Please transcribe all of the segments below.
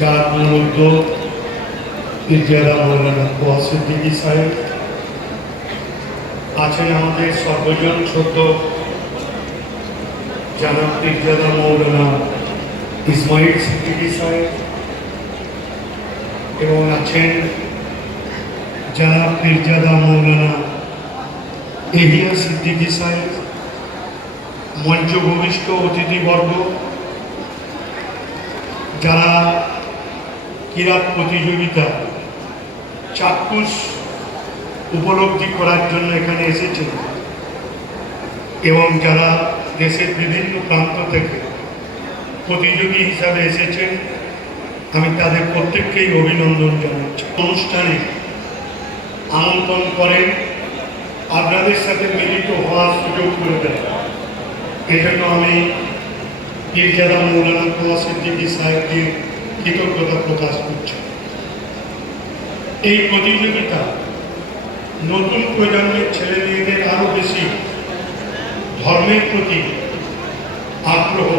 যার উদ্যোগ ইরজাদা মৌলানা কোয়া সাহেব আছেন আমাদের সর্বজন ছোট জানাব ইরজাদা মৌলানা ইসমাইল সিদ্দিকী সাহেব এবং আছেন জানাব ইরজাদা মৌলানা এহিয়া সিদ্দিকী সাহেব মঞ্চ ভূমিষ্ঠ অতিথিবর্গ, যারা ক্রীড়া প্রতিযোগিতা চাক্ষুষ উপলব্ধি করার জন্য এখানে এসেছেন। এবং যারা দেশের বিভিন্ন প্রান্ত থেকে প্রতিযোগী হিসাবে এসেছেন, আমি তাদের প্রত্যেককেই অভিনন্দন জানাচ্ছি। অনুষ্ঠানে আমন্ত্রণ করেন, আপনাদের সাথে মিলিত হওয়ার সুযোগ করে দেয় এজন্য আমি পীরজাদা মৌলানা কোয়া সিদ্দিকী সাহেবকে কৃতজ্ঞতা প্রকাশ করছি। এই প্রতিযোগিতা নতুন প্রজন্মের ছেলে মেয়েদের আরও বেশি ধর্মের প্রতি আগ্রহ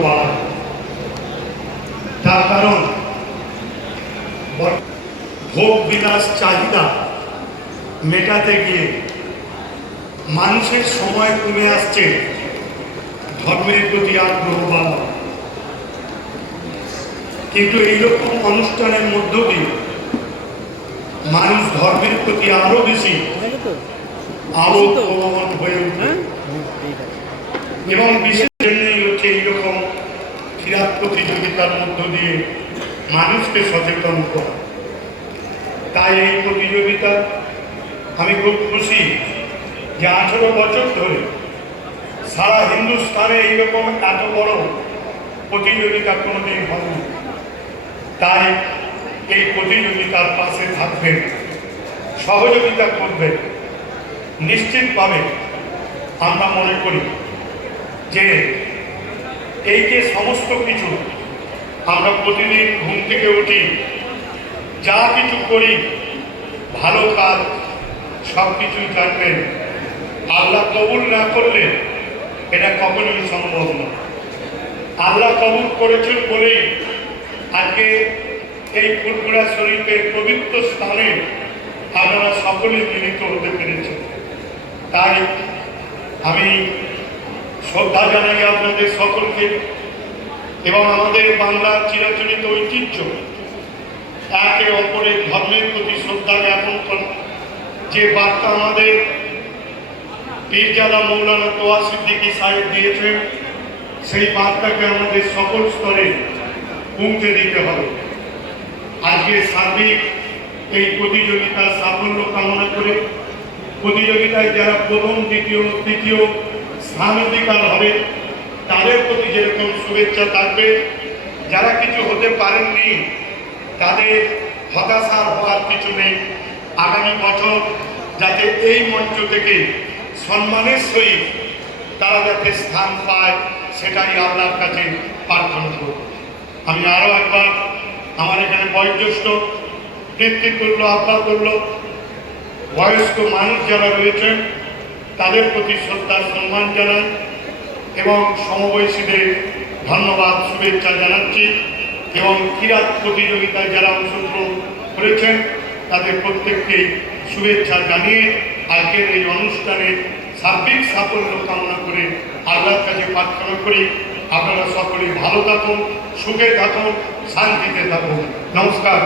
তার কারণ, ভোগ বিলাস চাহিদা মেটাতে গিয়ে মানুষের সময় কমে আসছে, ধর্মের প্রতি আগ্রহ বাড়া কিন্তু এইরকম অনুষ্ঠানের মধ্য দিয়ে মানুষ ধর্মের প্রতি আরও বেশি আরও হয়ে এবং বিশেষ জন্যই হচ্ছে এইরকম ক্রীড়া প্রতিযোগিতার মধ্য দিয়ে মানুষকে সচেতন করা। তাই এই প্রতিযোগিতা, আমি খুব খুশি যে আঠেরো বছর ধরে সারা হিন্দুস্তানে এইরকম এত বড় প্রতিযোগিতা কোনোদিন হয়নি। তাই এই প্রতিযোগিতার পাশে থাকবেন সহযোগিতা করবেন নিশ্চিতভাবে আমরা মনে করি যে এই যে সমস্ত কিছু আমরা প্রতিদিন ঘুম থেকে উঠি, যা কিছু করি, ভালো কাজ, সব কিছুই জানবেন আল্লাহ কবুল না করলে এটা কখনোই সম্ভব না আল্লাহ কবুল করেছেন বলেই আজকে এই ফুলপুরা শরীফের পবিত্র স্থানে আপনারা সকলে মিলিত হতে পেরেছেন। তাই আমি শ্রদ্ধা জানাই আপনাদের সকলকে এবং আমাদের বাংলার চিরাচরিত ঐতিহ্য, একে অপরের ধর্মের প্রতি শ্রদ্ধা জ্ঞাপন করা। যে বার্তা আমাদের পীরজাদা মৌলানা তোয়া সিদ্দিকী সাহেব দিয়েছেন, সেই বার্তাকে আমাদের সকল স্তরে পৌঁছে দিতে হবে। আজকে সার্বিক এই প্রতিযোগিতার সাফল্য কামনা করে প্রতিযোগিতায় যারা প্রথম, দ্বিতীয়, তৃতীয় স্থান অধিকার হবে, তাদের প্রতি যেরকম শুভেচ্ছা থাকবে, যারা কিছু হতে পারেননি, তাদের হতাশার হওয়ার কিছু নেই। আগামী বছর যাতে এই মঞ্চ থেকে সম্মানের সহিত তারা যাতে স্থান পায়, সেটাই আল্লাহর কাছে প্রার্থনা করব। আমি আরও একবার আমার এখানে বয়োজ্যেষ্ঠ করল, আহ্বান করল। বয়স্ক মানুষ যারা রয়েছেন, তাদের প্রতি শ্রদ্ধা সম্মান জানান এবং সমবয়সীদের ধন্যবাদ, শুভেচ্ছা জানাচ্ছি এবং ক্রীড়া প্রতিযোগিতায় যারা অংশগ্রহণ করেছেন, তাদের প্রত্যেককেই শুভেচ্ছা জানিয়ে আজকের এই অনুষ্ঠানে সার্বিক সাফল্য কামনা করে আল্লাহর কাছে প্রার্থনা করি। আপনারা সকলেই ভালো থাকুন সুখে থাকুন শান্তিতে থাকুন। নমস্কার।